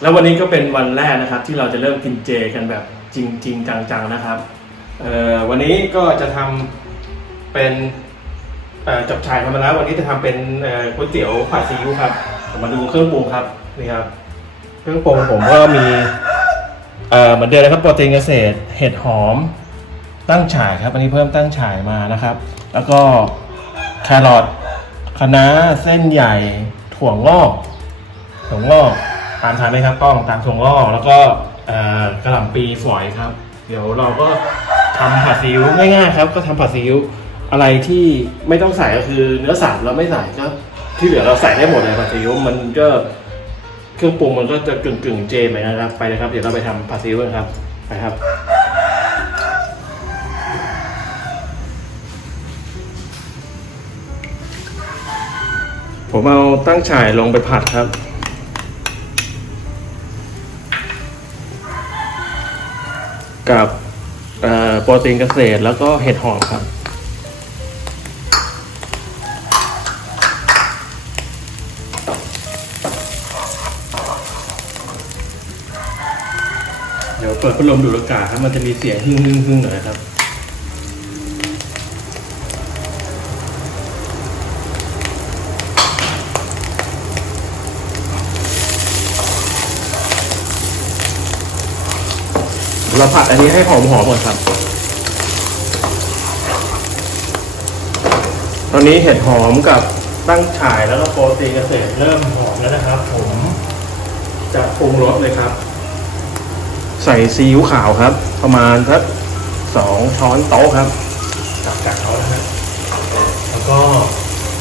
แล้ววันนี้ก็เป็นวันแรกนะครับ ที่เราจะเริ่มกินเจกันแบบจริงจริงๆจังๆนะครับ เอ่อวันนี้ก็จะทำเป็นเอ่อจับฉ่ายทำมาแล้ว วันนี้จะทำเป็นเอ่อก๋วยเตี๋ยวผัดซีอิ๊วครับเดี๋ยวมาดูเครื่องปรุงครับนี่ครับ เครื่องปรุงผมก็มีเอ่อเหมือนเดิมนะครับโปรตีนเกษตรเห็ดหอม ตั้งฉ่ายครับ อันนี้เพิ่มตั้งฉ่ายมานะครับ แล้วก็แครอทคะน้าเส้นใหญ่ ถั่วงอกถั่วงอก ตามทานไหมครับกล้องตามถั่วงอแล้วก็กระหล่ำปีฝอยครับ เดี๋ยวเราก็ทำผัดซีอิ๊วง่ายๆครับ ก็ทำผัดซีอิ๊วอะไรที่ไม่ต้องใส่ก็คือเนื้อสัตว์เราไม่ใส่ก็ที่เหลือเราใส่ได้หมดเลยผัดซีอิ๊วมันก็เครื่องปรุงมันก็จะกึ่งกึ่งๆเจเหมือนกันครับ ไปเลยครับ เดี๋ยวเราไปทำผัดซีอิ๊วกันครับไปครับผมเอาตั้งฉ่ายลงไปผัดครับ กับโปรตีนเกษตร แล้วก็เห็ดหอมครับ เดี๋ยวเปิดพัดลมดูดอากาศครับมันจะมีเสียงฮึ่งฮึ่งฮึ่งหน่อยครับ เราผัดอันนี้ให้หอมหอมก่อนครับ ตอนนี้เห็ดหอมกับตั้งฉ่ายแล้วก็โปรตีนเกษตรเริ่มหอมแล้วนะครับ ผมจะปรุงรสเลยครับ ใส่ซีอิ๊วขาวครับ ประมาณสักสองช้อนโต๊ะครับจับจากเขานะฮะแล้วก็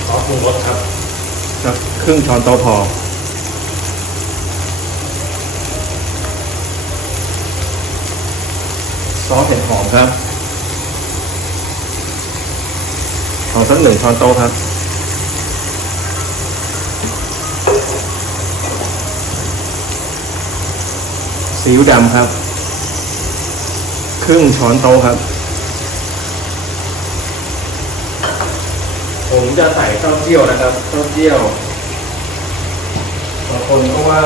ซอสปรุงรสครับสักครึ่งช้อนโต๊ะพอ ซอสเห็ดหอมครับเอาสักหนึ่งช้อนโต๊ะครับ ซีอิ๊วดำครับ ครึ่งช้อนโต๊ะครับ ผมจะใส่เต้าเจี้ยวนะครับเต้าเจี้ยวบางคนก็ว่า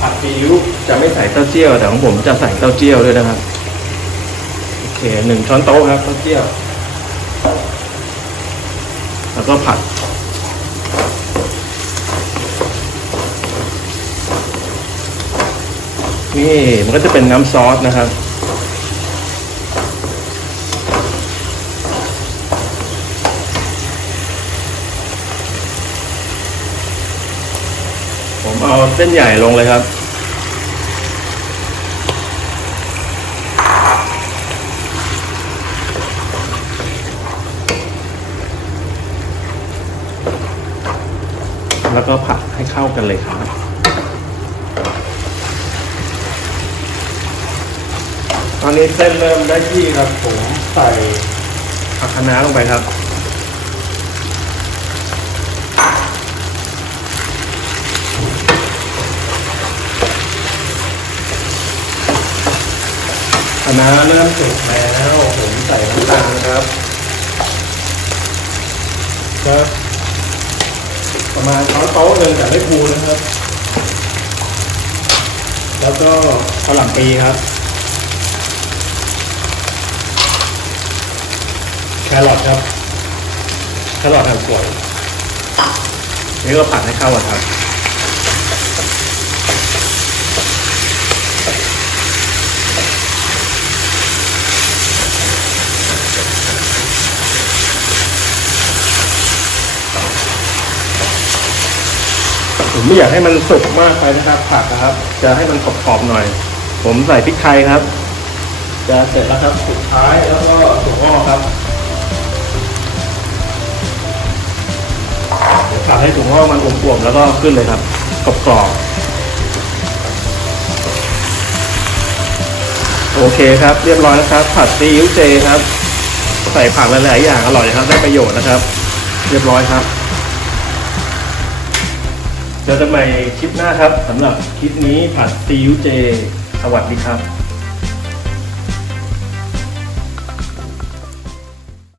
ผัดซีอิ๊วจะไม่ใส่เต้าเจี้ยว แต่ของผมจะใส่เต้าเจี้ยวด้วยนะครับ โอเคหนึ่งช้อนโต๊ะครับเต้าเจี้ยว แล้วก็ผัด นี่มันก็จะเป็นน้ำซอสนะครับ ผมเอาเส้นใหญ่ลงเลยครับ แล้วก็ผัดให้เข้ากันเลยครับตอนนี้เส้นเริ่มได้ที่ครับ ผมใส่ผักคะน้าลงไปครับ คะน้าเริ่มสุกแล้วผมใส่น้ำตาลครับก็ประมาณช้อนโต๊ะหนึ่งแต่ไม่พูนะครับ แล้วก็กระหล่ำปีครับ แครอทครับแครอทหั่นสวยนี่ก็ผัดให้เข้ากันครับ ผมไม่อยากให้มันสุกมากไปนะครับ ผักนะครับ จะให้มันกรอบๆหน่อย ผมใส่พริกไทยครับ จะเสร็จแล้วครับสุดท้ายแล้วก็ถั่วงอกครับเดี๋ยวผัดให้ถั่วงอกมันอวบๆแล้วก็ขึ้นเลยครับกรอบๆโอเคครับ เรียบร้อยนะครับ ผัดซีอิ๊วเจครับ ใส่ผักหลายๆอย่างอร่อยครับ ได้ประโยชน์นะครับ เรียบร้อยครับ เจอกันใหม่คลิปหน้าครับสำหรับคลิปนี้ผัดซีอิ๊วเจ สวัสดีครับ